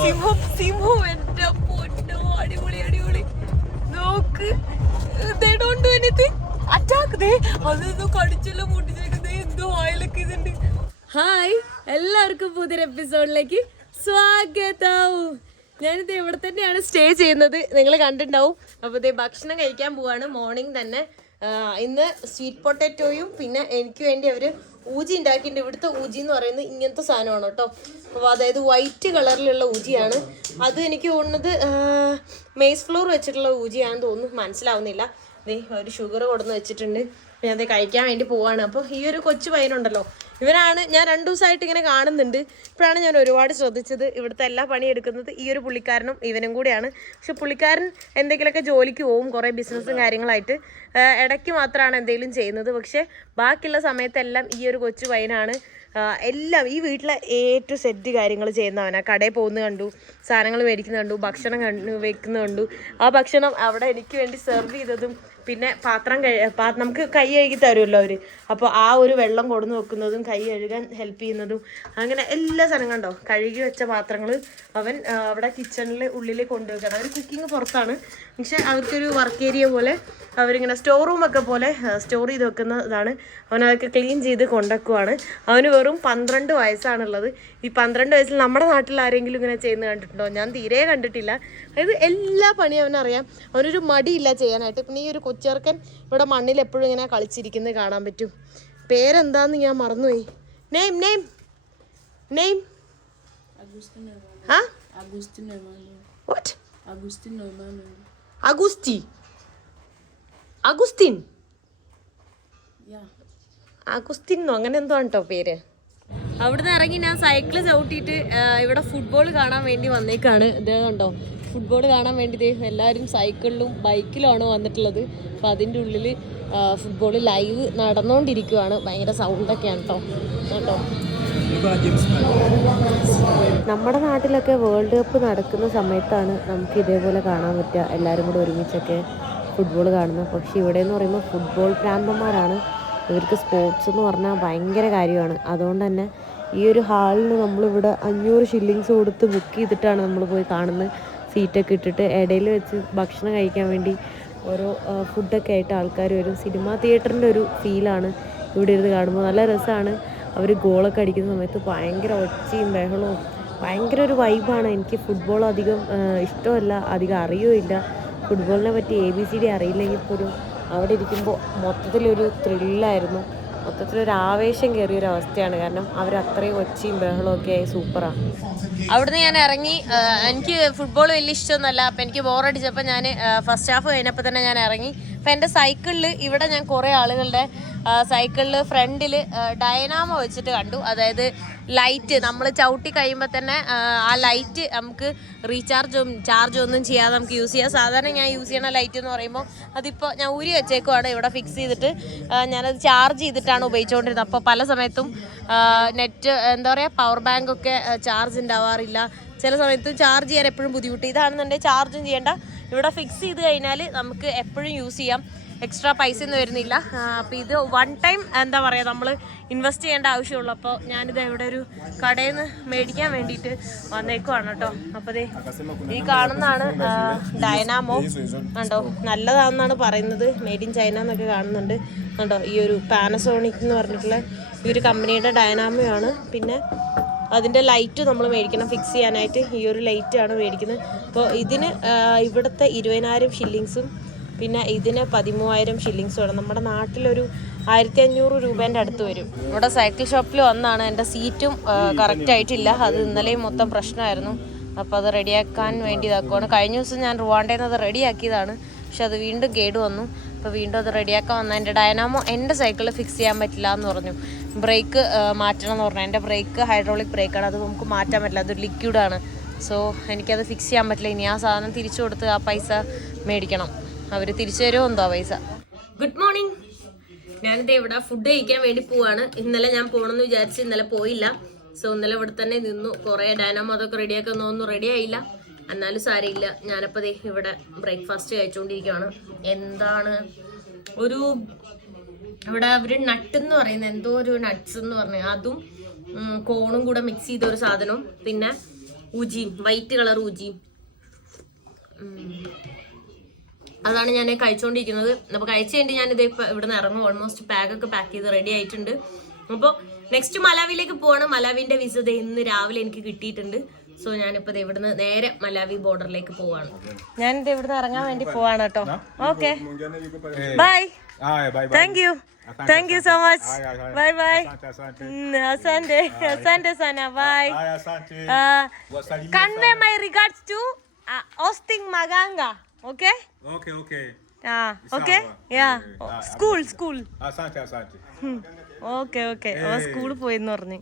സിംഹം സിംഹം എന്റെ പൊന്നോ അടിപൊളി അടിപൊളി നോക്ക് അറ്റാക്ക് അതൊന്നും കടിച്ചെല്ലാം പൊട്ടിച്ചേക്കുന്നേ എന്തോ വായിലൊക്കെ ഇതുണ്ട്. ഹായ്, എല്ലാവർക്കും പുതിയൊരു എപ്പിസോഡിലേക്ക് സ്വാഗതം. ഞാനിത് ഇവിടെ തന്നെയാണ് സ്റ്റേ ചെയ്യുന്നത്, നിങ്ങൾ കണ്ടിട്ടുണ്ടാവും. അപ്പോൾ ഇതേ ഭക്ഷണം കഴിക്കാൻ പോവാണ് മോർണിംഗ് തന്നെ. ഇന്ന് സ്വീറ്റ് പൊട്ടാറ്റോയും പിന്നെ എനിക്ക് വേണ്ടി അവർ ഊജി ഉണ്ടാക്കിയിട്ടുണ്ട്. ഇവിടുത്തെ ഊജി എന്ന് പറയുന്നത് ഇങ്ങനത്തെ സാധനമാണ് കേട്ടോ. അപ്പോൾ അതായത് വൈറ്റ് കളറിലുള്ള ഊജിയാണ്. അത് എനിക്ക് തോന്നുന്നത് മെയ്സ് ഫ്ലോർ വെച്ചിട്ടുള്ള ഊജിയാണെന്ന് തോന്നുന്നു, മനസ്സിലാവുന്നില്ല. ദേ ഒരു ഷുഗർ കൊടുന്ന് വെച്ചിട്ടുണ്ട്. ഞാൻ അത് കഴിക്കാൻ വേണ്ടി പോവാണ്. അപ്പോൾ ഈ ഒരു കൊച്ചു പയ്യനുണ്ടല്ലോ, ഇവനാണ് ഞാൻ 2 ദിവസമായിട്ട് ഇങ്ങനെ കാണുന്നുണ്ട്. ഇപ്പോഴാണ് ഞാൻ ഒരുപാട് ശ്രദ്ധിച്ചത്. ഇവിടുത്തെ എല്ലാ പണിയെടുക്കുന്നത് ഈ ഒരു പുള്ളിക്കാരനും ഇവനും കൂടിയാണ്. പക്ഷെ പുള്ളിക്കാരൻ എന്തെങ്കിലുമൊക്കെ ജോലിക്ക് പോവും, കുറേ ബിസിനസ്സും കാര്യങ്ങളായിട്ട്. ഇടയ്ക്ക് മാത്രമാണ് എന്തെങ്കിലും ചെയ്യുന്നത്. പക്ഷേ ബാക്കിയുള്ള സമയത്തെല്ലാം ഈ ഒരു കൊച്ചു പയ്യനാണ് എല്ലാം. ഈ വീട്ടിലെ ടു സെറ്റ് കാര്യങ്ങൾ ചെയ്യുന്നവനാണ്. കടയിൽ പോകുന്നത് കണ്ടു, സാധനങ്ങൾ മേടിക്കുന്നത് കണ്ടു, ഭക്ഷണം വെക്കുന്നത് കണ്ടു. ആ ഭക്ഷണം അവിടെ എനിക്ക് വേണ്ടി സെർവ് ചെയ്തതും പിന്നെ പാത്രം നമുക്ക് കൈ കഴുകി തരുമല്ലോ അവർ. അപ്പോൾ ആ ഒരു വെള്ളം കൊടുന്ന് വെക്കുന്നതും കൈ കഴുകാൻ ഹെൽപ്പ് ചെയ്യുന്നതും അങ്ങനെ എല്ലാ സാധനം കണ്ടോ. കഴുകി വെച്ച പാത്രങ്ങൾ അവൻ അവിടെ കിച്ചണിൽ ഉള്ളിൽ കൊണ്ടുവയ്ക്കണം. അവർ കുക്കിംഗ് പുറത്താണ്, പക്ഷെ അവർക്കൊരു വർക്ക് ഏരിയ പോലെ അവരിങ്ങനെ സ്റ്റോർ റൂമൊക്കെ പോലെ സ്റ്റോർ ചെയ്ത് വെക്കുന്നതാണ്. അവനതൊക്കെ ക്ലീൻ ചെയ്ത് കൊണ്ടുവയ്ക്കുവാണ്. അവന് വെറും 12 വയസ്സാണുള്ളത്. ഈ 12 വയസ്സിൽ നമ്മുടെ നാട്ടിൽ ആരെങ്കിലും ഇങ്ങനെ ചെയ്യുന്നത് കണ്ടിട്ടുണ്ടോ? ഞാൻ തീരെ കണ്ടിട്ടില്ല. അതായത് എല്ലാ പണിയും അവനറിയാം. അവനൊരു മടിയില്ല ചെയ്യാനായിട്ട്. പിന്നെ ഈ ഒരു കൊച്ചേർക്കൻ ഇവിടെ മണ്ണിൽ എപ്പോഴും ഇങ്ങനെ കളിച്ചിരിക്കുന്നത് കാണാൻ പറ്റും. പേരെന്താന്ന് ഞാൻ മറന്നുപോയി. നെയിം നെയിം നെയിം അഗുസ്റ്റിൻ അഗുസ്റ്റിനോ അങ്ങനെ എന്തോ ആണ് കേട്ടോ പേര്. അവിടുന്ന് ഇറങ്ങി ഞാൻ സൈക്കിള് ചവിട്ടിയിട്ട് ഇവിടെ ഫുട്ബോൾ കാണാൻ വേണ്ടി വന്നേക്കാണ്. ഇത് കണ്ടോ, ഫുട്ബോൾ കാണാൻ വേണ്ടി എല്ലാവരും സൈക്കിളിലും ബൈക്കിലുമാണ് വന്നിട്ടുള്ളത്. അപ്പം അതിൻ്റെ ഉള്ളിൽ ഫുട്ബോൾ ലൈവ് നടന്നുകൊണ്ടിരിക്കുകയാണ്. ഭയങ്കര സൗണ്ടൊക്കെയാണ് കേട്ടോ. നമ്മുടെ നാട്ടിലൊക്കെ വേൾഡ് കപ്പ് നടക്കുന്ന സമയത്താണ് നമുക്ക് ഇതേപോലെ കാണാൻ പറ്റുക, എല്ലാവരും കൂടെ ഒരുമിച്ചൊക്കെ ഫുട്ബോൾ കാണുന്നത്. പക്ഷേ ഇവിടെ എന്ന് പറയുമ്പോൾ ഫുട്ബോൾ ഭ്രാന്തന്മാരാണ്. ഇവർക്ക് സ്പോർട്സ് എന്ന് പറഞ്ഞാൽ ഭയങ്കര കാര്യമാണ്. അതുകൊണ്ട് തന്നെ ഈ ഒരു ഹാളിന് നമ്മളിവിടെ 500 ഷില്ലിങ്സ് കൊടുത്ത് ബുക്ക് ചെയ്തിട്ടാണ് നമ്മൾ പോയി കാണുന്നത്. സീറ്റൊക്കെ ഇട്ടിട്ട് ഇടയിൽ വെച്ച് ഭക്ഷണം കഴിക്കാൻ വേണ്ടി ഓരോ ഫുഡൊക്കെ ആയിട്ട് ആൾക്കാർ വരും. സിനിമാ തിയേറ്ററിൻ്റെ ഒരു ഫീലാണ് ഇവിടെ ഇരുന്ന് കാണുമ്പോൾ. നല്ല രസമാണ്. അവർ ഗോളൊക്കെ അടിക്കുന്ന സമയത്ത് ഭയങ്കര ഒച്ചയും ബഹളവും ഭയങ്കര ഒരു വൈബാണ്. എനിക്ക് ഫുട്ബോൾ അധികം ഇഷ്ടമല്ല, അധികം അറിയുമില്ല. ഫുട്ബോളിനെ പറ്റി ABCD അറിയില്ലെങ്കിൽ പോലും അവിടെ ഇരിക്കുമ്പോൾ മൊത്തത്തിലൊരു ത്രില്ലായിരുന്നു, മൊത്തത്തിലൊരു ആവേശം കയറിയൊരു അവസ്ഥയാണ്. കാരണം അവരത്രയും ഒച്ചയും ബഹളമൊക്കെ ആയി സൂപ്പറാണ്. അവിടുന്ന് ഞാൻ ഇറങ്ങി. എനിക്ക് ഫുട്ബോൾ വലിയ ഇഷ്ടമൊന്നുമല്ല. അപ്പം എനിക്ക് ബോറടിച്ചപ്പോൾ ഞാൻ ഫസ്റ്റ് ഹാഫ് കഴിഞ്ഞപ്പോൾ തന്നെ ഞാൻ ഇറങ്ങി. അപ്പം എൻ്റെ സൈക്കിളിൽ ഇവിടെ ഞാൻ കുറേ ആളുകളുടെ സൈക്കിളിൽ ഫ്രണ്ടിൽ ഡയനാമോ വെച്ചിട്ട് കണ്ടു. അതായത് ലൈറ്റ് നമ്മൾ ചവിട്ടി കഴിയുമ്പോൾ തന്നെ ആ ലൈറ്റ് നമുക്ക് ചാർജ് ഒന്നും ചെയ്യാതെ നമുക്ക് യൂസ് ചെയ്യാം. സാധാരണ ഞാൻ യൂസ് ചെയ്യണ ലൈറ്റ് എന്ന് പറയുമ്പോൾ അതിപ്പോൾ ഞാൻ ഊരി വെച്ചേക്കുവാണ് ഇവിടെ ഫിക്സ് ചെയ്തിട്ട്. ഞാനത് ചാർജ് ചെയ്തിട്ടാണ് ഉപയോഗിച്ചുകൊണ്ടിരുന്നത്. അപ്പോൾ പല സമയത്തും നെറ്റ് എന്താ പറയുക, പവർ ബാങ്കൊക്കെ ചാർജ് ഉണ്ടാവാറില്ല. ചില സമയത്ത് ചാർജ് ചെയ്യാൻ എപ്പോഴും ബുദ്ധിമുട്ട്. ഇതാണെന്നുണ്ടെങ്കിൽ ചാർജും ചെയ്യേണ്ട, ഇവിടെ ഫിക്സ് ചെയ്ത് കഴിഞ്ഞാൽ നമുക്ക് എപ്പോഴും യൂസ് ചെയ്യാം. എക്സ്ട്രാ പൈസ ഒന്നും വരുന്നില്ല. അപ്പോൾ ഇത് 1 ടൈം എന്താ പറയുക, നമ്മൾ ഇൻവെസ്റ്റ് ചെയ്യേണ്ട ആവശ്യമുള്ളൂ. അപ്പോൾ ഞാനിത് ഇവിടെ ഒരു കടയിൽ നിന്ന് മേടിക്കാൻ വേണ്ടിയിട്ട് വന്നേക്കുവാണ് കേട്ടോ. അപ്പോൾ ഈ കാണുന്നതാണ് ഡയനാമോ. കണ്ടോ, നല്ലതാണെന്നാണ് പറയുന്നത്. മെയ്ഡ് ഇൻ ചൈന എന്നൊക്കെ കാണുന്നുണ്ട്. കണ്ടോ, ഈ ഒരു പാനസോണിക് എന്ന് പറഞ്ഞിട്ടുള്ള ഈ ഒരു കമ്പനിയുടെ ഡയനാമോയാണ്. പിന്നെ അതിൻ്റെ ലൈറ്റ് നമ്മൾ മേടിക്കണം ഫിക്സ് ചെയ്യാനായിട്ട്. ഈ ഒരു ലൈറ്റാണ് മേടിക്കുന്നത്. അപ്പോൾ ഇതിന് ഇവിടുത്തെ 20,000 ഷില്ലിങ്സും പിന്നെ ഇതിന് 13,000 ഷില്ലിങ്സ് വേണം. നമ്മുടെ നാട്ടിലൊരു 1,500 രൂപേൻ്റെ അടുത്ത് വരും. ഇവിടെ സൈക്കിൾ ഷോപ്പിൽ വന്നാണ്. എൻ്റെ സീറ്റും കറക്റ്റായിട്ടില്ല. അത് ഇന്നലെയും മൊത്തം പ്രശ്നമായിരുന്നു. അപ്പോൾ അത് റെഡിയാക്കാൻ വേണ്ടി ഇതാക്കുവാണ്. കഴിഞ്ഞ ദിവസം ഞാൻ റുവാണ്ടയിൽ നിന്ന് അത് റെഡിയാക്കിയതാണ്, പക്ഷെ അത് വീണ്ടും കേട് വന്നു. അപ്പോൾ വീണ്ടും അത് റെഡിയാക്കാൻ വന്നാൽ എൻ്റെ ഡയനാമോ എൻ്റെ സൈക്കിളിൽ ഫിക്സ് ചെയ്യാൻ പറ്റില്ല എന്ന് പറഞ്ഞു. ബ്രേക്ക് മാറ്റണം എന്ന് പറഞ്ഞു. എൻ്റെ ബ്രേക്ക് ഹൈഡ്രോളിക് ബ്രേക്കാണ്, അത് നമുക്ക് മാറ്റാൻ പറ്റില്ല, അതൊരു ലിക്വിഡാണ്. സോ എനിക്കത് ഫിക്സ് ചെയ്യാൻ പറ്റില്ല. ഇനി ആ സാധനം തിരിച്ചു കൊടുത്ത് ആ പൈസ മേടിക്കണം. അവർ തിരിച്ചു തരുമോ എന്തോ പൈസ. Good morning. ഞാനിത് ഇവിടെ ഫുഡ് കഴിക്കാൻ വേണ്ടി പോവാണ്. ഇന്നലെ ഞാൻ പോകണമെന്ന് വിചാരിച്ച് ഇന്നലെ പോയില്ല. സോ ഇന്നലെ ഇവിടെ തന്നെ നിന്നു. കുറേ ഡയനാമോ അതൊക്കെ റെഡിയാക്കാൻ ഒന്നും റെഡി ആയില്ല. എന്നാലും സാരമില്ല. ഞാനപ്പോൾ ഇവിടെ ബ്രേക്ക്ഫാസ്റ്റ് കഴിച്ചുകൊണ്ടിരിക്കുകയാണ്. എന്താണ് ഒരു ഇവിടെ അവർ നട്ട് എന്ന് പറയുന്നത്, എന്തോ ഒരു നട്ട്സ് എന്ന് പറഞ്ഞാൽ അതും കോണും കൂടെ മിക്സ് ചെയ്ത ഒരു സാധനവും പിന്നെ ഊജിയും വൈറ്റ് കളർ ഊജിയും. അതാണ് ഞാൻ കഴിച്ചുകൊണ്ടിരിക്കുന്നത്. അപ്പോൾ കഴിച്ചു കഴിഞ്ഞിട്ട് ഞാനിത് ഇവിടെ നിന്ന് ഇറങ്ങും. ഓൾമോസ്റ്റ് ബാഗൊക്കെ പാക്ക് ചെയ്ത് റെഡി ആയിട്ടുണ്ട്. അപ്പോൾ നെക്സ്റ്റ് മലാവിയിലേക്ക് പോവാണ്. മലാവിന്റെ വിസ ഇന്ന് രാവിലെ എനിക്ക് കിട്ടിയിട്ടുണ്ട്. സോ ഞാനിപ്പോൾ ഇവിടുന്ന് നേരെ മലാവി ബോർഡറിലേക്ക് പോവാണ്. ഞാനിത് ഇവിടുന്ന് ഇറങ്ങാൻ വേണ്ടി പോവാണ് കേട്ടോ. Okay, bye. Thank you so much. Bye bye. Asante sana. Bye. Convey my regards to Austin Maganga. Okay? Okay. Okay? Yeah. School. Asante. Okay. സ്കൂളിൽ പോയെന്ന് പറഞ്ഞു.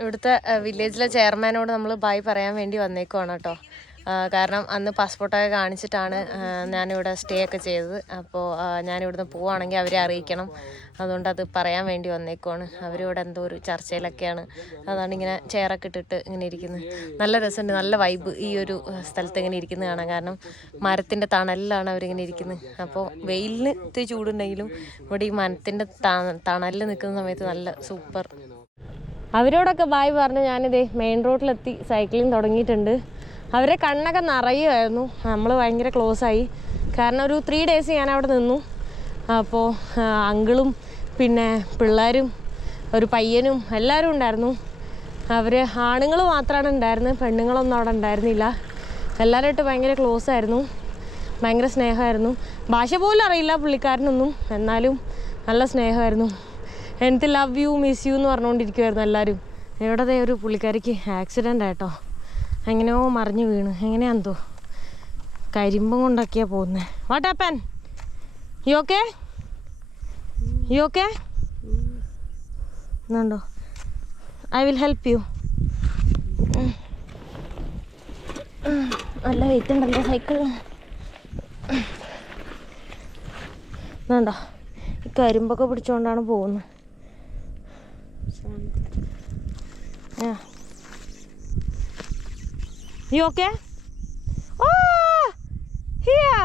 ഇവിടുത്തെ വില്ലേജിലെ ചെയർമാനോട് നമ്മൾ ബൈ പറയാൻ വേണ്ടി വന്നേക്കുവാണ് കേട്ടോ. കാരണം അന്ന് പാസ്പോർട്ടൊക്കെ കാണിച്ചിട്ടാണ് ഞാനിവിടെ സ്റ്റേ ഒക്കെ ചെയ്തത്. അപ്പോൾ ഞാനിവിടുന്ന് പോവുകയാണെങ്കിൽ അവരെ അറിയിക്കണം. അതുകൊണ്ട് അത് പറയാൻ വേണ്ടി വന്നേക്കുവാണ്. അവരിവിടെ എന്തോ ഒരു ചർച്ചയിലൊക്കെയാണ്. അതാണ് ഇങ്ങനെ ചെയറൊക്കെ ഇട്ടിട്ട് ഇങ്ങനെ ഇരിക്കുന്നത്. നല്ല രസമുണ്ട്, നല്ല വൈബ് ഈ ഒരു സ്ഥലത്ത് ഇങ്ങനെ ഇരിക്കുന്നത് കാണാം. കാരണം മരത്തിൻ്റെ തണലിലാണ് അവരിങ്ങനെ ഇരിക്കുന്നത്. അപ്പോൾ വെയിലിന് ഇത്തിരി ചൂടുണ്ടെങ്കിലും ഇവിടെ ഈ മരത്തിൻ്റെ തണലിൽ നിൽക്കുന്ന സമയത്ത് നല്ല സൂപ്പർ. അവരോടൊക്കെ ബായ് പറഞ്ഞ് ഞാനിതേ മെയിൻ റോഡിലെത്തി സൈക്ലിങ് തുടങ്ങിയിട്ടുണ്ട്. അവരെ കണ്ണൊക്കെ നിറയുമായിരുന്നു. നമ്മൾ ഭയങ്കര ക്ലോസായി. കാരണം ഒരു 3 days ഞാൻ അവിടെ നിന്നു. അപ്പോൾ അങ്കിളും പിന്നെ പിള്ളേരും ഒരു പയ്യനും എല്ലാവരും ഉണ്ടായിരുന്നു. അവർ ആണുങ്ങൾ മാത്രമാണ് ഉണ്ടായിരുന്നത്, പെണ്ണുങ്ങളൊന്നും അവിടെ ഉണ്ടായിരുന്നില്ല. എല്ലാവരുമായിട്ട് ഭയങ്കര ക്ലോസ് ആയിരുന്നു, ഭയങ്കര സ്നേഹമായിരുന്നു. ഭാഷ പോലും അറിയില്ല പുള്ളിക്കാരനൊന്നും, എന്നാലും നല്ല സ്നേഹമായിരുന്നു. എനിക്ക് ലവ് യു, മിസ് യു എന്ന് പറഞ്ഞുകൊണ്ടിരിക്കുമായിരുന്നു എല്ലാവരും. ഇവിടെ ഒരു പുള്ളിക്കാരിക്ക് ആക്സിഡൻ്റ് ആയിട്ടോ, എങ്ങനെയോ മറിഞ്ഞു വീണ്. എങ്ങനെയാണെന്തോ കരിമ്പം കൊണ്ടൊക്കെയാണ് പോകുന്നത്. What happen? You okay? എന്നുണ്ടോ? I will help you. നല്ല വെയിറ്റ് ഉണ്ടല്ലോ സൈക്കിൾ. എന്നുണ്ടോ? ഈ കരിമ്പൊക്കെ പിടിച്ചുകൊണ്ടാണ് പോകുന്നത്. You okay? Oh, here.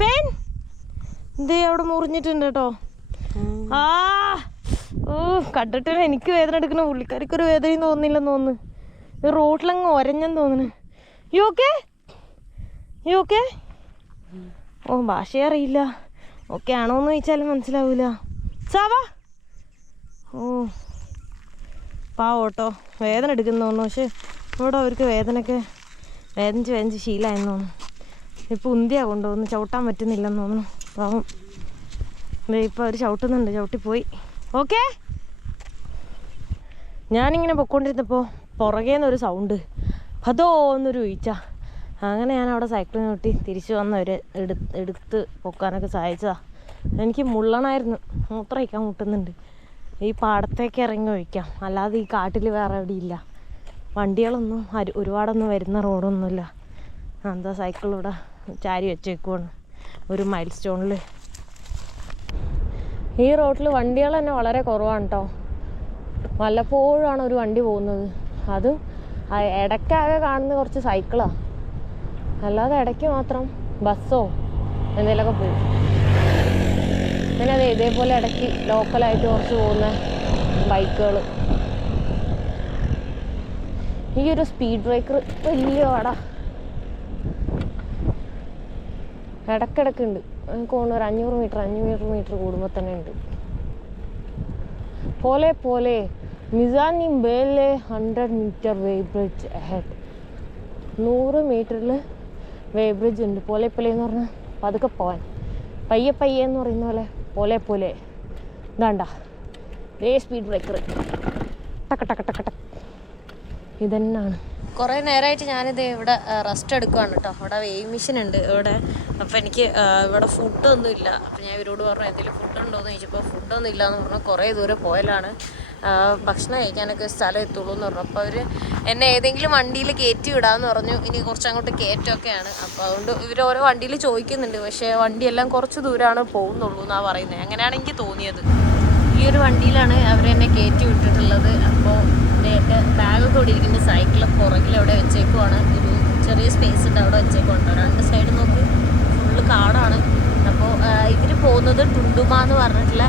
Pain? ഇത് അവിടെ മുറിഞ്ഞിട്ടുണ്ട് കേട്ടോ. കണ്ടിട്ട് എനിക്ക് വേദന എടുക്കണം. പുള്ളിക്കാരിക്കൊരു വേദനയും തോന്നില്ലെന്ന് തോന്നുന്നു. ഇത് റോട്ടിലങ്ങ് ഒരഞ്ഞെന്ന് തോന്നുന്നു. You okay? ഭാഷയെ അറിയില്ല. ഓക്കെ ആണോ എന്ന് ചോദിച്ചാലും മനസ്സിലാവൂല. സാവാ. പാവോട്ടോ, വേദന എടുക്കുന്നു തോന്നുന്നു. പക്ഷെ ഇവിടെ അവർക്ക് വേദനിച്ച് ശീലമായെന്ന് തോന്നുന്നു. ഇപ്പോൾ ഉന്തിയാണ് കൊണ്ടുപോകുന്നു, ചവിട്ടാൻ പറ്റുന്നില്ലെന്ന് തോന്നുന്നു. പാവം ഇപ്പോൾ അവർ ചവിട്ടുന്നുണ്ട്, ചവിട്ടിപ്പോയി. ഓക്കെ. ഞാനിങ്ങനെ പൊയ്ക്കൊണ്ടിരുന്നപ്പോൾ പുറകേന്നൊരു സൗണ്ട്, അതോ എന്നൊരു വീഴ്ച. അങ്ങനെ ഞാൻ അവിടെ സൈക്കിളിൽ നോട്ടി തിരിച്ചു വന്നവർ എടുത്ത് പൊക്കാനൊക്കെ സഹായിച്ചതാണ്. എനിക്ക് മുള്ളണമായിരുന്നു, മൂത്രമൊഴിക്കാൻ മുട്ടുന്നുണ്ട്. ഈ പാടത്തേക്ക് ഇറങ്ങി ഒഴിക്കാം, അല്ലാതെ ഈ കാട്ടിൽ വേറെ എവിടെയില്ല. വണ്ടികളൊന്നും ഒരുപാടൊന്നും വരുന്ന റോഡൊന്നുമില്ല. എന്താ സൈക്കിളിവിടെ ചാരി വെച്ചേക്കുവാണ് ഒരു മൈൽ സ്റ്റോണിൽ. ഈ റോഡിൽ വണ്ടികൾ തന്നെ വളരെ കുറവാണ് കേട്ടോ. വല്ലപ്പോഴാണ് ഒരു വണ്ടി പോകുന്നത്. അതും ഇടയ്ക്കാകെ കാണുന്ന കുറച്ച് സൈക്കിളാണ്, അല്ലാതെ ഇടയ്ക്ക് മാത്രം ബസ്സോ എന്തെങ്കിലുമൊക്കെ പോകും. പിന്നെ അതെ ഇതേപോലെ ഇടയ്ക്ക് ലോക്കലായിട്ട് കുറച്ച് പോകുന്ന ബൈക്കുകൾ. ഈ ഒരു സ്പീഡ് ബ്രേക്കർ വലിയ വട ഇടയ്ക്കിടയ്ക്കുണ്ട്. എനിക്ക് തോന്നുന്നു ഒരു 500 മീറ്റർ കൂടുമ്പോൾ തന്നെ ഉണ്ട്. പോലെ മിസാനി ബേലെ 100 meter വേ ബ്രിഡ്ജ് അഹെഡ്. 100 മീറ്ററിൽ വേ ബ്രിഡ്ജ് ഉണ്ട്. പോലെ എന്ന് പറഞ്ഞാൽ പതുക്കെ പോവാൻ, പയ്യെ എന്ന് പറയുന്ന പോലെ ഇതാണ്ട സ്പീഡ് ബ്രേക്കർ ടക്ക്. ഇതന്നെയാണ്. കുറേ നേരമായിട്ട് ഞാനിത് ഇവിടെ റെസ്റ്റ് എടുക്കുകയാണ് കേട്ടോ. അവിടെ വെയിങ് മെഷീൻ ഉണ്ട് ഇവിടെ. അപ്പോൾ എനിക്ക് ഇവിടെ ഫുഡൊന്നും ഇല്ല. അപ്പോൾ ഞാൻ ഇവരോട് പറഞ്ഞു എന്തെങ്കിലും ഫുഡുണ്ടോ എന്ന് ചോദിച്ചപ്പോൾ ഫുഡൊന്നും ഇല്ല എന്ന് പറഞ്ഞു. കുറേ ദൂരെ പോയാലാണ് ഭക്ഷണം കഴിക്കാനൊക്കെ സ്ഥലം എത്തുള്ളൂ എന്ന് പറഞ്ഞു. അപ്പോൾ അവർ എന്നെ ഏതെങ്കിലും വണ്ടിയിൽ കയറ്റി വിടാമെന്ന് പറഞ്ഞു. ഇനി കുറച്ചങ്ങോട്ട് കയറ്റമൊക്കെയാണ്. അപ്പോൾ അതുകൊണ്ട് ഇവർ ഓരോ വണ്ടിയിൽ ചോദിക്കുന്നുണ്ട്. പക്ഷേ വണ്ടിയെല്ലാം കുറച്ച് ദൂരമാണ് പോകുന്നുള്ളൂ എന്നാണ് പറയുന്നത്. അങ്ങനെയാണ് എനിക്ക് തോന്നിയത്. ഈ ഒരു വണ്ടിയിലാണ് അവരെന്നെ കയറ്റി വിട്ടിട്ടുള്ളത്. അപ്പോൾ എൻ്റെ ബാഗൊക്കെ ഇവിടെ ഇരിക്കുന്ന സൈക്കിൾ പുറകിൽ അവിടെ വെച്ചേക്കുവാണ്. ഒരു ചെറിയ സ്പേസ് ഉണ്ട്, അവിടെ വെച്ചേക്കുന്നുണ്ട്. 2 സൈഡ് നോക്ക് ഫുള്ള് കാടാണ്. അപ്പോൾ ഇവർ പോകുന്നത് ടുണ്ടുമ എന്ന് പറഞ്ഞിട്ടുള്ള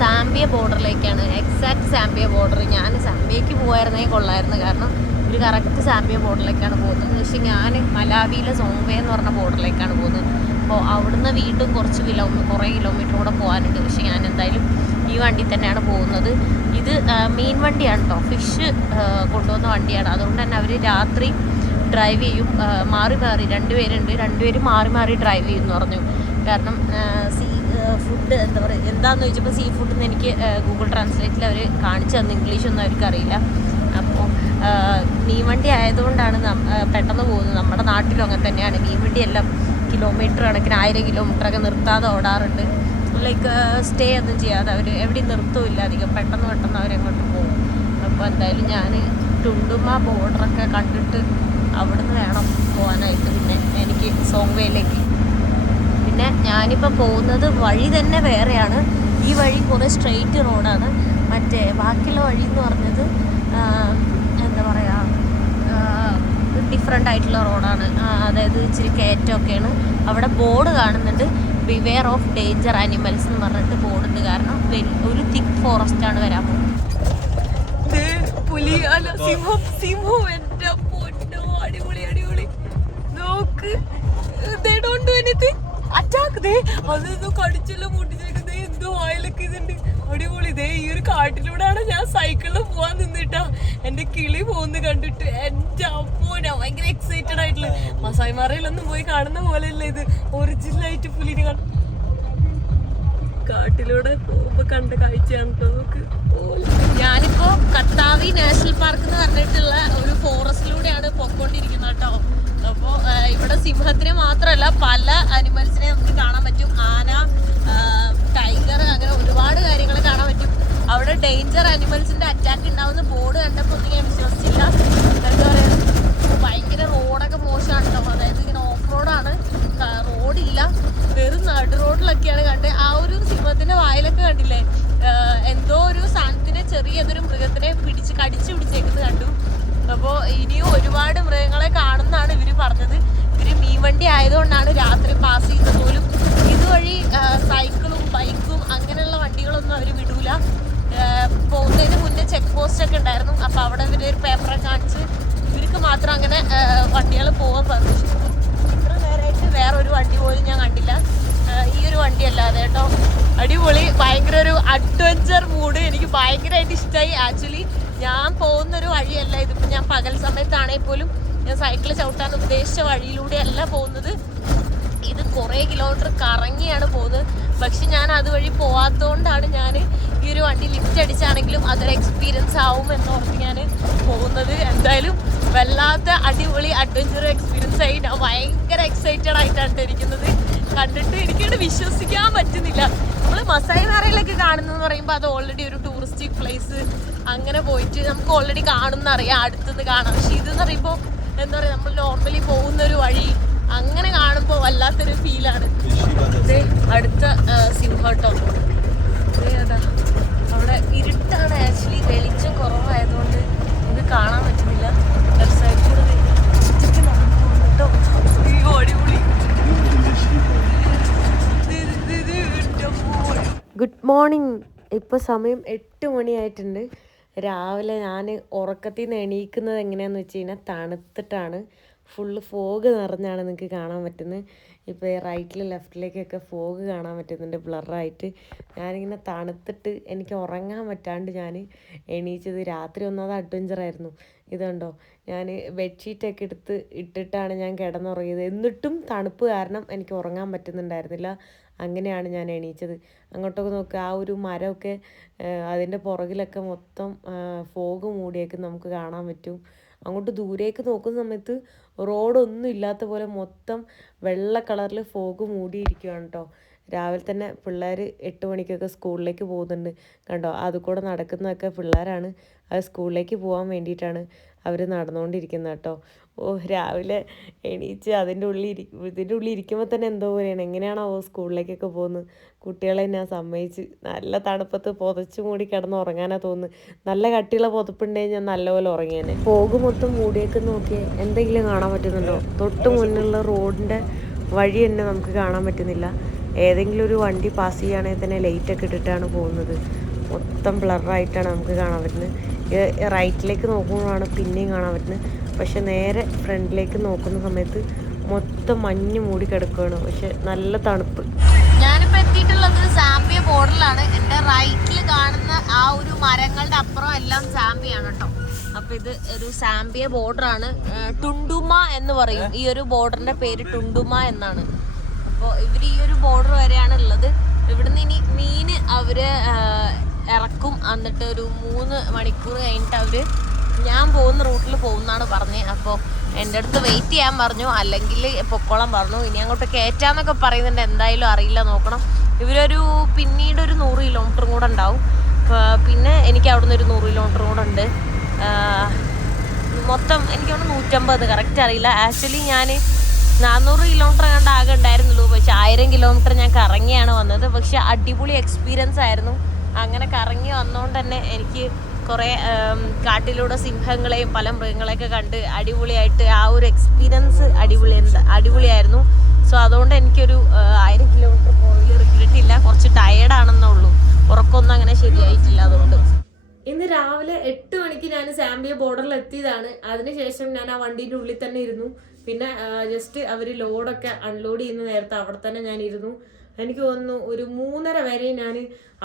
സാംബിയ ബോർഡറിലേക്കാണ്. Exact Zambia border. ഞാൻ സാംബിയക്ക് പോകായിരുന്നെങ്കിൽ കൊള്ളായിരുന്നു, കാരണം ഒരു കറക്റ്റ് സാംബിയ ബോർഡറിലേക്കാണ് പോകുന്നത്. പക്ഷേ ഞാൻ മലാവിയിലെ സോങ്വേ എന്ന് പറഞ്ഞ ബോർഡറിലേക്കാണ് പോകുന്നത്. അപ്പോൾ അവിടുന്ന് വീണ്ടും കുറേ കിലോമീറ്റർ കൂടെ പോകാനുണ്ട്. പക്ഷേ ഞാൻ എന്തായാലും ഈ വണ്ടി തന്നെയാണ് പോകുന്നത്. ഇത് മീൻ വണ്ടിയാണ് കേട്ടോ, ഫിഷ് കൊണ്ടുവന്ന വണ്ടിയാണ്. അതുകൊണ്ട് തന്നെ അവർ രാത്രി ഡ്രൈവ് ചെയ്യും, മാറി രണ്ടുപേരും മാറി ഡ്രൈവ് ചെയ്യുമെന്ന് പറഞ്ഞു. കാരണം ഫുഡ് എന്താണെന്ന് ചോദിച്ചപ്പോൾ സീ ഫുഡ് എന്ന് എനിക്ക് ഗൂഗിൾ ട്രാൻസ്ലേറ്റിൽ അവർ കാണിച്ചു തന്നു. ഇംഗ്ലീഷൊന്നും അവർക്കറിയില്ല. അപ്പോൾ മീൻ വണ്ടി ആയതുകൊണ്ടാണ് പെട്ടെന്ന് പോകുന്നത്. നമ്മുടെ നാട്ടിലും അങ്ങനെ തന്നെയാണ്. മീൻ വണ്ടിയെല്ലാം കിലോമീറ്റർ കണക്കിന് 1000 കിലോമീറ്ററൊക്കെ നിർത്താതെ ഓടാറുണ്ട്. ലൈക്ക് സ്റ്റേ ഒന്നും ചെയ്യാതെ അവർ എവിടെയും നിർത്തുമില്ല അധികം. പെട്ടെന്ന് അവരെങ്ങോട്ട് പോകും. അപ്പോൾ എന്തായാലും ഞാൻ ടുണ്ടുമ ബോർഡറൊക്കെ കണ്ടിട്ട് അവിടുന്ന് വേണം പോകാനായിട്ട് പിന്നെ എനിക്ക് സോങ്വേയിലേക്ക്. പിന്നെ ഞാനിപ്പോൾ പോകുന്നത് വഴി തന്നെ വേറെയാണ്. ഈ വഴി കുറേ സ്ട്രെയിറ്റ് റോഡാണ്. മറ്റേ ബാക്കിയുള്ള വഴി എന്ന് പറഞ്ഞത് എന്താ പറയുക, ഡിഫറെൻ്റ് ആയിട്ടുള്ള റോഡാണ്. അതായത് ഇച്ചിരി കയറ്റമൊക്കെയാണ്. അവിടെ ബോർഡ് കാണുന്നുണ്ട്, ബിവെയർ ഓഫ് ഡേഞ്ചർ ആനിമൽസ് എന്ന് പറഞ്ഞിട്ട് ബോർഡുണ്ട്. കാരണം ഒരു തിക്ക് ഫോറസ്റ്റാണ് വരാൻ പോകുന്നത്. പുലി അല്ല സിംഹം എൻ്റെ പൊന്നോ, അടിപൊളി നോക്ക്. അറ്റാക്ക് അതൊന്നും കടിച്ചെല്ലാം പൊട്ടിച്ചേക്കുന്നത്, എന്തോ വായിലൊക്കെ ഇതുണ്ട്. അടിപൊളി. ഈ ഒരു കാട്ടിലൂടെയാണ് ഞാൻ സൈക്കിളിൽ പോവാൻ നിന്നിട്ടാ എൻ്റെ കിളി പോകുന്നത് കണ്ടിട്ട്. എൻ്റെ അമ്മോനാ ഭയങ്കര എക്സൈറ്റഡ് ആയിട്ടുള്ള. മസായിമാറയിലൊന്നും പോയി കാണുന്ന പോലെയല്ല ഇത്, ഒറിജിനലായിട്ട് പുലിനെ കാട്ടിലൂടെ പോകുമ്പോ കണ്ട കാഴ്ചയാണ് കേട്ടോ. നമുക്ക് ഞാനിപ്പോ കത്താവി നാഷണൽ പാർക്ക് എന്ന് പറഞ്ഞിട്ടുള്ള ഒരു ഫോറസ്റ്റിലൂടെയാണ് പോയിക്കൊണ്ടിരിക്കുന്നത് കേട്ടോ. അപ്പോൾ ഇവിടെ സിംഹത്തിനെ മാത്രമല്ല പല അനിമൽസിനെ നമുക്ക് കാണാൻ പറ്റും. ആന, ടൈഗർ, അങ്ങനെ ഒരുപാട് കാര്യങ്ങൾ കാണാൻ പറ്റും. അവിടെ ഡേഞ്ചർ അനിമൽസിന്റെ അറ്റാക്ക് ഉണ്ടാവുന്ന ബോർഡ് കണ്ടപ്പോൾ ഒന്നും ഞാൻ വിശ്വസിച്ചില്ല. എന്താ പറയുക, ഭയങ്കര റോഡൊക്കെ മോശമാണ് കേട്ടോ. അതായത് ഇങ്ങനെ ഓഫ് റോഡാണ്, റോഡില്ല, വെറും നടു റോഡിലൊക്കെയാണ് കണ്ടത്. ആ ഒരു സിംഹത്തിന്റെ വായിലൊക്കെ കണ്ടില്ലേ, എന്തോ ഒരു സാധനത്തിനെ, ചെറിയതൊരു മൃഗത്തിനെ കടിച്ചു പിടിച്ചേക്കുന്നത് കണ്ടു. അപ്പോൾ ഇനിയും ഒരുപാട് മൃഗങ്ങളെ കാണുന്നതാണ് ഇവർ പറഞ്ഞത്. ഇവർ മീൻ വണ്ടി ആയതുകൊണ്ടാണ് രാത്രി പാസ് ചെയ്യുന്നത് പോലും. ഇതുവഴി സൈക്കിളും ബൈക്കും അങ്ങനെയുള്ള വണ്ടികളൊന്നും അവർ വിടൂല. പോകുന്നതിന് മുന്നേ ചെക്ക് പോസ്റ്റ് ഒക്കെ ഉണ്ടായിരുന്നു. അപ്പോൾ അവിടെ ഇവർ ഒരു പേപ്പറൊക്കെ കാണിച്ച് ഇവർക്ക് മാത്രം അങ്ങനെ വണ്ടികൾ പോകാൻ പെർമിഷൻ. ഇത്ര നേരമായിട്ട് വേറൊരു വണ്ടി പോലും ഞാൻ കണ്ടില്ല, ഈ ഒരു വണ്ടി അല്ലാതെ കേട്ടോ. അടിപൊളി, ഭയങ്കര ഒരു അഡ്വഞ്ചർ മൂഡ്. എനിക്ക് ഭയങ്കരമായിട്ട് ഇഷ്ടമായി. ആക്ച്വലി ഞാൻ പോകുന്നൊരു വഴിയല്ല ഇതിപ്പോൾ. ഞാൻ പകൽ സമയത്താണെങ്കിൽ പോലും ഞാൻ സൈക്കിൾ ചവിട്ടാൻ ഉദ്ദേശിച്ച വഴിയിലൂടെയല്ല പോകുന്നത്. ഇത് കുറേ കിലോമീറ്റർ കറങ്ങിയാണ് പോകുന്നത്. പക്ഷെ ഞാൻ അതുവഴി പോവാത്തതുകൊണ്ടാണ് ഞാൻ ഈ ഒരു വണ്ടി ലിഫ്റ്റ് അടിച്ചാണെങ്കിലും അതൊരു എക്സ്പീരിയൻസ് ആവും എന്നോർത്ത് ഞാൻ പോകുന്നത്. എന്തായാലും വല്ലാത്ത അടിപൊളി അഡ്വഞ്ചർ എക്സ്പീരിയൻസ് ആയി. ഞാൻ ഭയങ്കര എക്സൈറ്റഡ് ആയിട്ടാണ് ഇരിക്കുന്നത്. കണ്ടിട്ട് എനിക്കത് വിശ്വസിക്കാൻ പറ്റുന്നില്ല. നമ്മൾ മസായി മാറയിലൊക്കെ കാണുന്നതെന്ന് പറയുമ്പോൾ അത് ഓൾറെഡി ഒരു ടൂറിസ്റ്റിക് പ്ലേസ്, അങ്ങനെ പോയിട്ട് നമുക്ക് ഓൾറെഡി കാണുന്നറിയാം, അടുത്തുനിന്ന് കാണാം. പക്ഷെ ഇതെന്ന് പറയുമ്പോൾ എന്താ പറയുക, നമ്മൾ നോർമലി പോകുന്നൊരു വഴി, അങ്ങനെ കാണുമ്പോൾ വല്ലാത്തൊരു ഫീലാണ്. അടുത്ത സിംഹട്ടോ, അതാ അവിടെ ഇരുട്ടാണ്. ആക്ച്വലി വെളിച്ചം കുറവായതുകൊണ്ട് ഇത് കാണാൻ പറ്റുന്നില്ല. ലെഫ്റ്റ് സൈഡിൽ കൂടെ കേട്ടോ. അടിപൊളി. Good morning. ഇപ്പോൾ സമയം 8 മണിയായിട്ടുണ്ട്. രാവിലെ ഞാൻ ഉറക്കത്തിൽ നിന്ന് എണീക്കുന്നത് എങ്ങനെയാണെന്ന് വെച്ച് കഴിഞ്ഞാൽ തണുത്തിട്ടാണ്. ഫുള്ള് ഫോഗ് നിറഞ്ഞാണ് നിങ്ങൾക്ക് കാണാൻ പറ്റുന്നത്. ഇപ്പോൾ റൈറ്റിൽ ലെഫ്റ്റിലേക്കൊക്കെ ഫോഗ് കാണാൻ പറ്റുന്നുണ്ട് ബ്ലറായിട്ട്. ഞാനിങ്ങനെ തണുത്തിട്ട് എനിക്ക് ഉറങ്ങാൻ പറ്റാണ്ട് ഞാൻ എണീച്ചത്. രാത്രി ഒന്നാമത് അഡ്വഞ്ചറായിരുന്നു. ഇതുണ്ടോ, ഞാൻ ബെഡ്ഷീറ്റൊക്കെ ഇട്ടിട്ടാണ് ഞാൻ കിടന്നുറങ്ങിയത്. എന്നിട്ടും തണുപ്പ് കാരണം എനിക്ക് ഉറങ്ങാൻ പറ്റുന്നുണ്ടായിരുന്നില്ല. അങ്ങനെയാണ് ഞാൻ എണീച്ചത്. അങ്ങോട്ടൊക്കെ നോക്കുക, ആ ഒരു മരമൊക്കെ അതിൻ്റെ പുറകിലൊക്കെ മൊത്തം ഫോഗ് മൂടിയൊക്കെ നമുക്ക് കാണാൻ പറ്റും. അങ്ങോട്ട് ദൂരേക്ക് നോക്കുന്ന സമയത്ത് റോഡൊന്നും ഇല്ലാത്ത പോലെ മൊത്തം വെള്ള കളറിൽ ഫോഗ് മൂടിയിരിക്കുകയാണ് കേട്ടോ. രാവിലെ തന്നെ പിള്ളേർ 8 മണിക്കൊക്കെ സ്കൂളിലേക്ക് പോകുന്നുണ്ട്. കണ്ടോ, അതുകൂടെ നടക്കുന്നതൊക്കെ പിള്ളേരാണ്. അത് സ്കൂളിലേക്ക് പോകാൻ വേണ്ടിയിട്ടാണ് അവർ നടന്നുകൊണ്ടിരിക്കുന്നത് കേട്ടോ. രാവിലെ എണീച്ച് ഇതിൻ്റെ ഉള്ളിൽ ഇരിക്കുമ്പോൾ തന്നെ എന്തോ പോലെയാണ്. എങ്ങനെയാണോ സ്കൂളിലേക്കൊക്കെ പോകുന്നത്. കുട്ടികളെ ഞാൻ സമ്മതിച്ച് നല്ല തണുപ്പത്ത് പുതച്ച് മൂടി കിടന്ന് ഉറങ്ങാനാണ് തോന്നുന്നത്. നല്ല കട്ടിയുള്ള പുതപ്പുണ്ടെങ്കിൽ ഞാൻ നല്ലപോലെ ഉറങ്ങിയേനെ. ഫോഗ് മൊത്തം മൂടിയേക്ക് നോക്കിയേ, എന്തെങ്കിലും കാണാൻ പറ്റുന്നുണ്ടോ? തൊട്ട് മുന്നിലുള്ള റോഡിൻ്റെ വഴി തന്നെ നമുക്ക് കാണാൻ പറ്റുന്നില്ല. ഏതെങ്കിലും ഒരു വണ്ടി പാസ് ചെയ്യുകയാണെങ്കിൽ തന്നെ ലൈറ്റൊക്കെ ഇട്ടിട്ടാണ് പോകുന്നത്. മൊത്തം ബ്ലറായിട്ടാണ് നമുക്ക് കാണാൻ പറ്റുന്നത്. റൈറ്റിലേക്ക് നോക്കുമ്പോഴാണ് പിന്നെയും കാണാൻ പറ്റുന്നത്. പക്ഷെ നേരെ ഫ്രണ്ടിലേക്ക് നോക്കുന്ന സമയത്ത് മൊത്തം മഞ്ഞ് മൂടി കിടക്കുകയാണ്. പക്ഷെ നല്ല തണുപ്പ്. ഞാനിപ്പോൾ എത്തിയിട്ടുള്ളത് സാംബിയ ബോർഡറിലാണ്. എൻ്റെ റൈറ്റിൽ കാണുന്ന ആ ഒരു മരങ്ങളുടെ അപ്പുറം എല്ലാം സാംബിയാണ് കേട്ടോ. അപ്പോൾ ഇത് ഒരു സാംബിയ ബോർഡറാണ്. ടുണ്ടുമ എന്ന് പറയും. ഈ ഒരു ബോർഡറിൻ്റെ പേര് ടുണ്ടുമ എന്നാണ്. അപ്പോൾ ഇവർ ഈ ഒരു ബോർഡർ വരെയാണ് ഉള്ളത്. ഇവിടുന്ന് ഇനി മീൻ അവർ ഇറക്കും. എന്നിട്ട് ഒരു 3 മണിക്കൂർ കഴിഞ്ഞിട്ട് അവർ ഞാൻ പോകുന്ന റൂട്ടിൽ പോകുന്നതാണ് പറഞ്ഞത്. അപ്പോൾ എൻ്റെ അടുത്ത് വെയിറ്റ് ചെയ്യാൻ പറഞ്ഞു, അല്ലെങ്കിൽ പൊക്കോളം പറഞ്ഞു. ഇനി അങ്ങോട്ട് കയറ്റാന്നൊക്കെ പറയുന്നുണ്ട്. എന്തായാലും അറിയില്ല, നോക്കണം. ഇവരൊരു പിന്നീട് ഒരു 100 കിലോമീറ്ററും കൂടെ ഉണ്ടാവും. പിന്നെ എനിക്ക് അവിടുന്ന് ഒരു 100 കിലോമീറ്ററും കൂടെ ഉണ്ട്. മൊത്തം എനിക്ക് തോന്നുന്നു 150, കറക്റ്റ് അറിയില്ല. ആക്ച്വലി ഞാൻ 400 കിലോമീറ്റർ കണ്ട് ആകെ ഉണ്ടായിരുന്നുള്ളൂ. പക്ഷെ 1000 കിലോമീറ്റർ ഞാൻ കറങ്ങിയാണ് വന്നത്. പക്ഷെ അടിപൊളി എക്സ്പീരിയൻസ് ആയിരുന്നു. അങ്ങനെ കറങ്ങി വന്നതുകൊണ്ട് തന്നെ എനിക്ക് കുറേ കാട്ടിലൂടെ സിംഹങ്ങളെയും പല മൃഗങ്ങളെയൊക്കെ കണ്ട് അടിപൊളിയായിട്ട് ആ ഒരു എക്സ്പീരിയൻസ് അടിപൊളിയായിരുന്നു. സോ അതുകൊണ്ട് എനിക്കൊരു 1000 കിലോമീറ്റർ പോയി റിഗ്രറ്റ് ഇല്ല. കുറച്ച് ടയേർഡാണെന്നേ ഉള്ളൂ. ഉറക്കമൊന്നും അങ്ങനെ ശരിയായിട്ടില്ല. അതുകൊണ്ട് ഇന്ന് രാവിലെ 8 മണിക്ക് ഞാൻ സാംബിയ ബോർഡറിൽ എത്തിയതാണ്. അതിനുശേഷം ഞാൻ ആ വണ്ടീൻ്റെ ഉള്ളിൽ തന്നെ ഇരുന്നു. പിന്നെ ജസ്റ്റ് അവർ ലോഡൊക്കെ അൺലോഡ് ചെയ്യുന്ന നേരത്തെ അവിടെ തന്നെ ഞാൻ ഇരുന്നു. എനിക്ക് തോന്നുന്നു ഒരു 3:30 വരെ ഞാൻ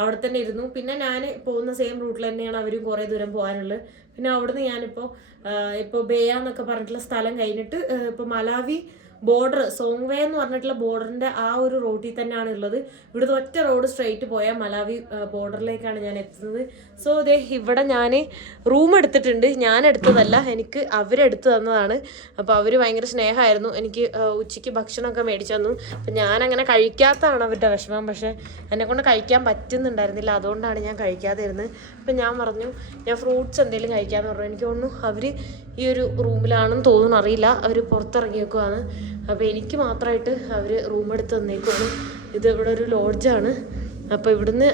അവിടെ തന്നെ ഇരുന്നു. പിന്നെ ഞാൻ പോകുന്ന സെയിം റൂട്ടിൽ തന്നെയാണ് അവരും കുറേ ദൂരം പോകാനുള്ളത്. പിന്നെ അവിടുന്ന് ഞാനിപ്പോൾ ബേയ എന്നൊക്കെ പറഞ്ഞിട്ടുള്ള സ്ഥലം കഴിഞ്ഞിട്ട് ഇപ്പോൾ മലാവി ബോർഡർ സോങ്വേ എന്ന് പറഞ്ഞിട്ടുള്ള ബോർഡറിൻ്റെ ആ ഒരു റോഡിൽ തന്നെയാണ് ഉള്ളത്. ഇവിടുത്തെ ഒറ്റ റോഡ് സ്ട്രെയിറ്റ് പോയാൽ മലാവി ബോർഡറിലേക്കാണ് ഞാൻ എത്തുന്നത്. സോ ദേ ഇവിടെ ഞാൻ റൂം എടുത്തിട്ടുണ്ട്. ഞാൻ എടുത്തതല്ല, എനിക്ക് അവരെടുത്ത് തന്നതാണ്. അപ്പോൾ അവർ ഭയങ്കര സ്നേഹമായിരുന്നു. എനിക്ക് ഉച്ചയ്ക്ക് ഭക്ഷണമൊക്കെ മേടിച്ചു തന്നു. അപ്പം ഞാനങ്ങനെ കഴിക്കാത്തതാണ് അവരുടെ വിഷമം. പക്ഷേ എന്നെക്കൊണ്ട് കഴിക്കാൻ പറ്റുന്നുണ്ടായിരുന്നില്ല. അതുകൊണ്ടാണ് ഞാൻ കഴിക്കാതെ ഇരുന്നത്. അപ്പം ഞാൻ പറഞ്ഞു ഞാൻ ഫ്രൂട്ട്സ് എന്തെങ്കിലും കഴിക്കാമെന്ന് പറഞ്ഞു. എനിക്ക് തോന്നുന്നു അവർ ഈ ഒരു റൂമിലാണെന്ന് തോന്നുന്നു, അറിയില്ല. അവർ പുറത്തിറങ്ങി വെക്കുവാണ്. അപ്പോൾ എനിക്ക് മാത്രമായിട്ട് അവർ റൂം എടുത്ത് തന്നേക്കുവാണ്. ഇത് ഇവിടെ ഒരു ലോഡ്ജാണ്. അപ്പോൾ ഇവിടുന്ന്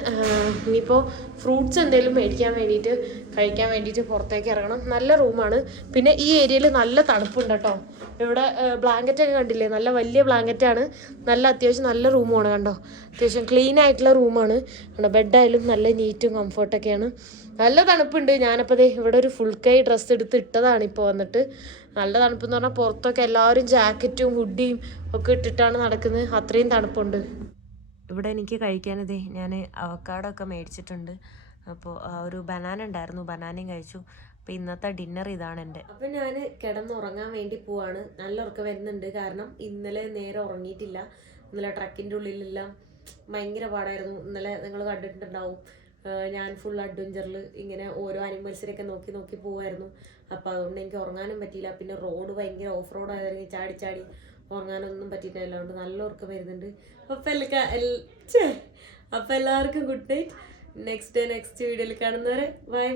ഇനിയിപ്പോൾ ഫ്രൂട്ട്സ് എന്തെങ്കിലും മേടിക്കാൻ വേണ്ടിയിട്ട് കഴിക്കാൻ വേണ്ടിയിട്ട് പുറത്തേക്ക് ഇറങ്ങണം. നല്ല റൂമാണ്. പിന്നെ ഈ ഏരിയയിൽ നല്ല തണുപ്പുണ്ട് കേട്ടോ. ഇവിടെ ബ്ലാങ്കറ്റൊക്കെ കണ്ടില്ലേ, നല്ല വലിയ ബ്ലാങ്കറ്റാണ്. നല്ല അത്യാവശ്യം നല്ല റൂമാണ് കണ്ടോ. അത്യാവശ്യം ക്ലീൻ ആയിട്ടുള്ള റൂമാണ് കണ്ടോ. ബെഡായാലും നല്ല നീറ്റും കംഫർട്ടൊക്കെയാണ്. നല്ല തണുപ്പുണ്ട്. ഞാനപ്പോൾ ദേ ഇവിടെ ഒരു ഫുൾ കൈ ഡ്രസ്സ് എടുത്ത് ഇട്ടതാണ് ഇപ്പോൾ വന്നിട്ട്. നല്ല തണുപ്പെന്ന് പറഞ്ഞാൽ പുറത്തൊക്കെ എല്ലാവരും ജാക്കറ്റും ഹുഡിയും ഒക്കെ ഇട്ടിട്ടാണ് നടക്കുന്നത്. അത്രയും തണുപ്പുണ്ട്. ഇവിടെ എനിക്ക് കഴിക്കാനതേ ഞാൻ അവക്കാഡോ ഒക്കെ മേടിച്ചിട്ടുണ്ട്. അപ്പോൾ ഒരു ബനാന ഉണ്ടായിരുന്നു, ബനാനയും കഴിച്ചു. അപ്പോൾ ഇന്നത്തെ ഡിന്നർ ഇതാണ് എൻ്റെ. അപ്പം ഞാൻ കിടന്നുറങ്ങാൻ വേണ്ടി പോവാണ്. നല്ല ഉറക്കം വരുന്നുണ്ട്. കാരണം ഇന്നലെ നേരെ ഉറങ്ങിയിട്ടില്ല. ഇന്നലെ ട്രക്കിൻ്റെ ഉള്ളിലെല്ലാം ഭയങ്കര പാടായിരുന്നു. ഇന്നലെ നിങ്ങൾ കണ്ടിട്ടുണ്ടാവും, ഞാൻ ഫുൾ അഡ്വഞ്ചറിൽ ഇങ്ങനെ ഓരോ അനിമൽസിനെയൊക്കെ നോക്കി നോക്കി പോവായിരുന്നു. അപ്പോൾ അതുകൊണ്ട് എനിക്ക് ഉറങ്ങാനും പറ്റിയില്ല. പിന്നെ റോഡ് ഭയങ്കര ഓഫ് റോഡ് ആയതായിരുന്നു. ചാടി ഉറങ്ങാനൊന്നും പറ്റിയിട്ടില്ല. അതുകൊണ്ട് നല്ല ഉറക്കം വരുന്നുണ്ട്. അപ്പോൾ എല്ലാവർക്കും ഗുഡ് നൈറ്റ്. നെക്സ്റ്റ് വീഡിയോയിൽ കാണുന്നവരെ ബൈ.